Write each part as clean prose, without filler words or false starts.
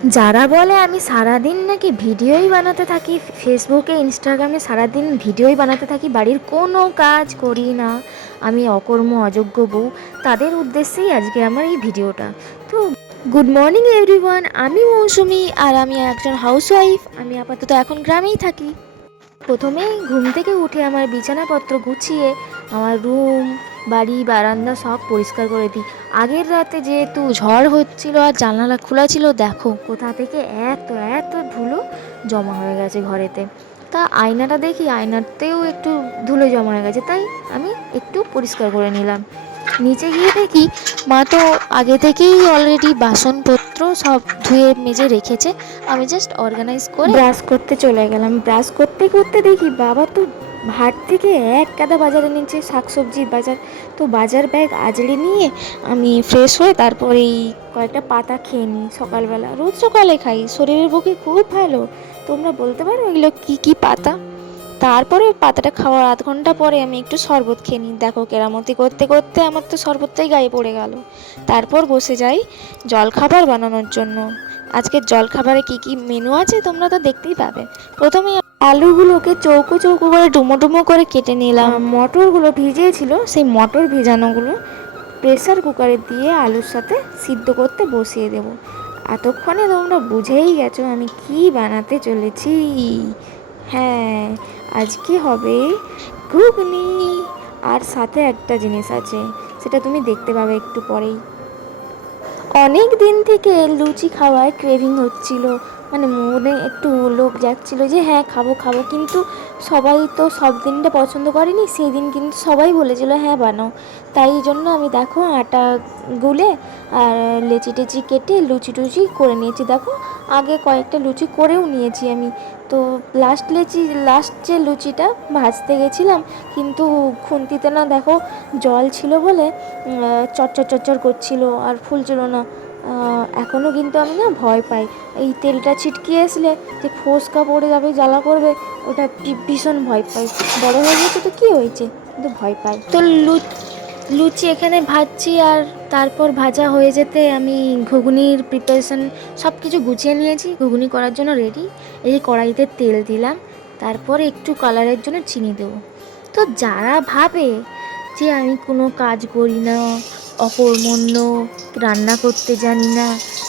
যারা বলে আমি সারাদিন নাকি ভিডিওই বানাতে থাকি, ফেসবুকে ইনস্টাগ্রামে সারাদিন ভিডিওই বানাতে থাকি, বাড়ির কোনো কাজ করি না, আমি অকর্ম অযোগ্য বউ, তাদের উদ্দেশ্যেই আজকে আমার এই ভিডিওটা। তো গুড মর্নিং এভরিওয়ান, আমি মৌসুমি আর আমি একজন হাউসওয়াইফ। আমি আপাতত এখন গ্রামেই থাকি। প্রথমেই ঘুম থেকে উঠে আমার বিছানাপত্র গুছিয়ে আমার রুম, বাড়ি, বারান্দা সব পরিষ্কার করে দিই। আগের রাতে যেহেতু ঝড় হচ্ছিল আর জানালা খোলা ছিল, দেখো কোথা থেকে এত এত ধুলো জমা হয়ে গেছে ঘরেতে। তা আয়নাটা দেখি, আয়নাতেও একটু ধুলো জমা হয়ে গেছে, তাই আমি একটু পরিষ্কার করে নিলাম। নিচে গিয়ে দেখি মা তো আগে থেকেই অলরেডি বাসনপত্র সব ধুয়ে মেজে রেখেছে। আমি জাস্ট অর্গানাইজ করে ব্রাশ করতে চলে গেলাম। ব্রাশ করতে করতে দেখি বাবা তো হাট থেকে এক গাদা বাজারে নিচ্ছে, শাকসবজির বাজার। তো বাজার ব্যাগ আজড়ে নিয়ে আমি ফ্রেশ হয়ে তারপর এই কয়েকটা পাতা খেয়ে নিই সকালবেলা। রোজ সকালে খাই, শরীরের পক্ষে খুব ভালো। তোমরা বলতে পারো এগুলো কী কী পাতা? তারপরে পাতাটা খাওয়ার আধ ঘন্টা পরে আমি একটু শরবত খেয়ে নিই। দেখো কেরামতি করতে করতে আমার তো শরবতটাই গায়ে পড়ে গেল। তারপর বসে যাই জলখাবার বানানোর জন্য। আজকের জলখাবারে কি কি মেনু আছে তোমরা তো দেখতেই পাবে। প্রথমে আলুগুলোকে চৌকো চৌকো করে ডুমো ডুমো করে কেটে নিলাম। মটরগুলো ভিজিয়েছিল, সেই মটর ভেজানোগুলো প্রেসার কুকারে দিয়ে আলুর সাথে সিদ্ধ করতে বসিয়ে দেব। এতক্ষণে তোমরা বুঝেই গেছো আমি কি বানাতে চলেছি। হ্যাঁ, আজকে হবে ঘুগনি। আর সাথে একটা জিনিস আছে, সেটা তুমি দেখতে পাবে একটু পরেই। অনেক দিন থেকে লুচি খাওয়ার ক্রেভিং হচ্ছিল, মানে মনে একটু লোভ যাচ্ছিল যে হ্যাঁ খাবো খাবো, কিন্তু সবাই তো সব দিনটা পছন্দ করেনি। সেই দিন কিন্তু সবাই বলেছিল হ্যাঁ বানাও। তাই জন্য আমি দেখো আটা গুলে আর লেচি টেচি কেটে লুচি টুচি করে নিয়েছি। দেখো আগে কয়েকটা লুচি করেও নিয়েছি আমি। তো লাস্ট যে লুচিটা ভাজতে গেছিলাম, কিন্তু খুন্তিতে না দেখো জল ছিল বলে চচ্চর চচ্চর করছিল আর ফুলছিল না। এখনও কিন্তু আমি না ভয় পাই, এই তেলটা ছিটকে আসলে যে ফোসকা পড়ে যাবে, জ্বালা করবে, ওটা ভীষণ ভয় পাই। বড় হয়ে গেছে তো কী হয়েছে, কিন্তু ভয় পাই। তো লুচি এখানে ভাজছি, আর তারপর ভাজা হয়ে যেতে আমি ঘুগনির প্রিপারেশান সব কিছু গুছিয়ে নিয়েছি। ঘুগনি করার জন্য রেডি। এই কড়াইতে তেল দিলাম, তারপর একটু কালারের জন্য চিনি দেবো। তো যারা ভাবে যে আমি কোনো কাজ করি না, অকর্মণ্য, রান্না করতে জানি না,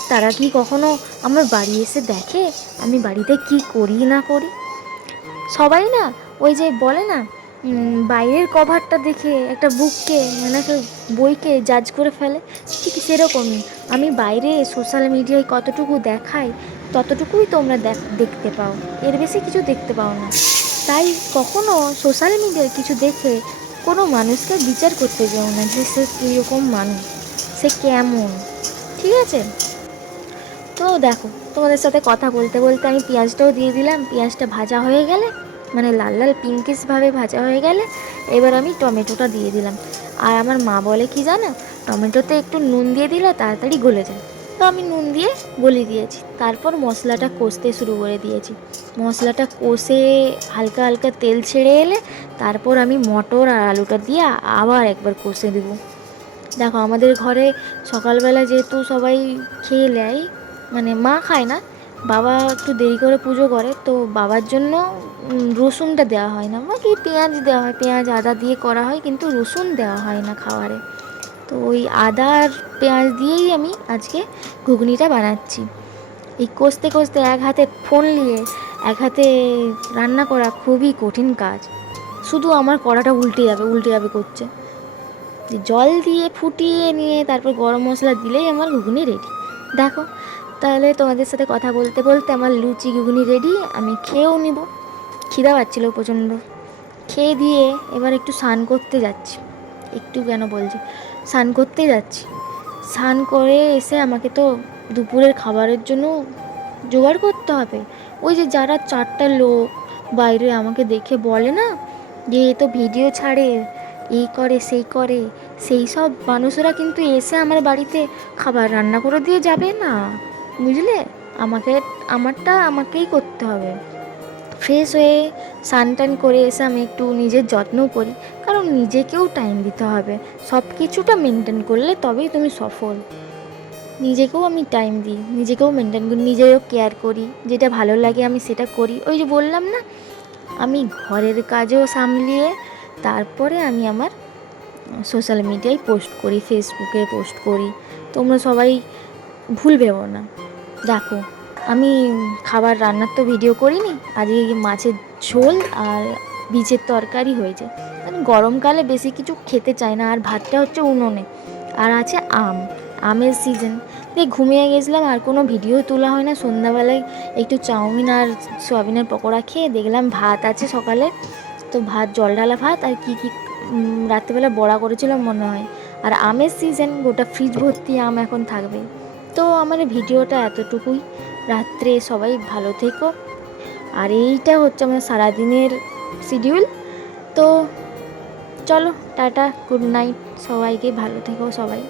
তারা কি কখনো আমার বাড়ি এসে দেখে আমি বাড়িতে কি করি না করি? সবাই না ওই যে বলে না, বাইরের কভারটা দেখে একটা বুককে মানে একটা বইকে জাজ করে ফেলে, ঠিক সেরকমই আমি বাইরে সোশ্যাল মিডিয়ায় কতটুকু দেখাই ততটুকুই তোমরা দেখতে পাও, এর বেশি কিছু দেখতে পাও না। তাই কখনো সোশ্যাল মিডিয়ায় কিছু দেখে কোনো মানুষকে বিচার করতে যাও না যে সে কীরকম মানুষ, সে কেমন, ঠিক আছে? তো দেখো তোমাদের সাথে কথা বলতে বলতে আমি পেঁয়াজটাও দিয়ে দিলাম। পেঁয়াজটা ভাজা হয়ে গেলে, মানে লাল লাল পিঙ্কিশভাবে ভাজা হয়ে গেলে, এবার আমি টমেটোটা দিয়ে দিলাম। আর আমার মা বলে কি জানো, টমেটোতে একটু নুন দিয়ে দিলে তাড়াতাড়ি গলে যায়। তো আমি নুন দিয়ে গলিয়ে দিয়েছি। তারপর মশলাটা কষতে শুরু করে দিয়েছি। মশলাটা কষে হালকা হালকা তেল ছেড়ে এলে তারপর আমি মটর আর আলুটা দিয়ে আবার একবার কষে দেবো। দেখো আমাদের ঘরে সকালবেলা যেহেতু সবাই খেয়ে নেয়, মানে মা খায় না, বাবা একটু দেরি করে পুজো করে, তো বাবার জন্য রসুনটা দেওয়া হয় না, বাকি পেঁয়াজ দেওয়া হয়, পেঁয়াজ আদা দিয়ে করা হয়, কিন্তু রসুন দেওয়া হয় না খাবারে। তো ওই আদা আর পেঁয়াজ দিয়েই আমি আজকে ঘুগনিটা বানাচ্ছি। এই কষতে কষতে এক হাতে ফোন নিয়ে এক হাতে রান্না করা খুবই কঠিন কাজ। শুধু আমার কড়াটা উল্টে যাবে করছে। জল দিয়ে ফুটিয়ে নিয়ে তারপর গরম মশলা দিলেই আমার ঘুগনি রেডি। দেখো তাহলে তোমাদের সাথে কথা বলতে বলতে আমার লুচি ঘুগনি রেডি, আমি খেয়েও নিব। খিদা পাচ্ছিল প্রচণ্ড। খেয়ে দিয়ে এবার একটু স্নান করতে যাচ্ছি। একটু কেন বলছি, স্নান করতেই যাচ্ছি। স্নান করে এসে আমাকে তো দুপুরের খাবারের জন্য জোগাড় করতে হবে। ওই যে যারা 4টা লোক বাইরে আমাকে দেখে বলে না যে এ তো ভিডিও ছাড়ে, এই করে সেই করে, সেই সব মানুষেরা কিন্তু এসে আমার বাড়িতে খাবার রান্না করে দিয়ে যাবে না, বুঝলে? আমারটা আমাকেই করতে হবে। ফ্রেশ হয়ে স্নান টান করে এসে আমি একটু নিজের যত্নও করি, কারণ নিজেকেও টাইম দিতে হবে। সব কিছুটা মেনটেন করলে তবেই তুমি সফল, নিজেকেও আমি টাইম দিই, নিজেকেও মেনটেন করি, নিজেও কেয়ার করি, যেটা ভালো লাগে আমি সেটা করি। ওই যে বললাম না, আমি ঘরের কাজও সামলিয়ে তারপরে আমি আমার সোশ্যাল মিডিয়ায় পোস্ট করি, ফেসবুকে পোস্ট করি। তোমরা সবাই ভুল ভেবো না। দেখো, আমি খাবার রান্নার তো ভিডিও করিনি, আজকে মাছের ঝোল আর বীজের তরকারি হয়েছে। মানে গরমকালে বেশি কিছু খেতে চাই না, আর ভাতটা হচ্ছে উনুনে, আর আছে আমের সিজন। দিয়ে ঘুমিয়ে গেছিলাম, আর কোনো ভিডিও তোলা হয় না। সন্ধ্যাবেলায় একটু চাউমিন আর সয়াবিনের পকোড়া খেয়ে দেখলাম ভাত আছে সকালে, তো ভাত, জল ঢালা ভাত, আর কী কী রাত্রেবেলা বড়া করেছিলাম মনে হয়। আর আমের সিজন, গোটা ফ্রিজ ভর্তি আম এখন থাকবে। তো আমার ভিডিওটা এতটুকুই। রাত্রে সবাই ভালো থেকো। আর এইটা হচ্ছে আমার সারাদিনের শিডিউল। তো চলো, টাটা, গুড নাইট, সবাইকে ভালো থেকো সবাই।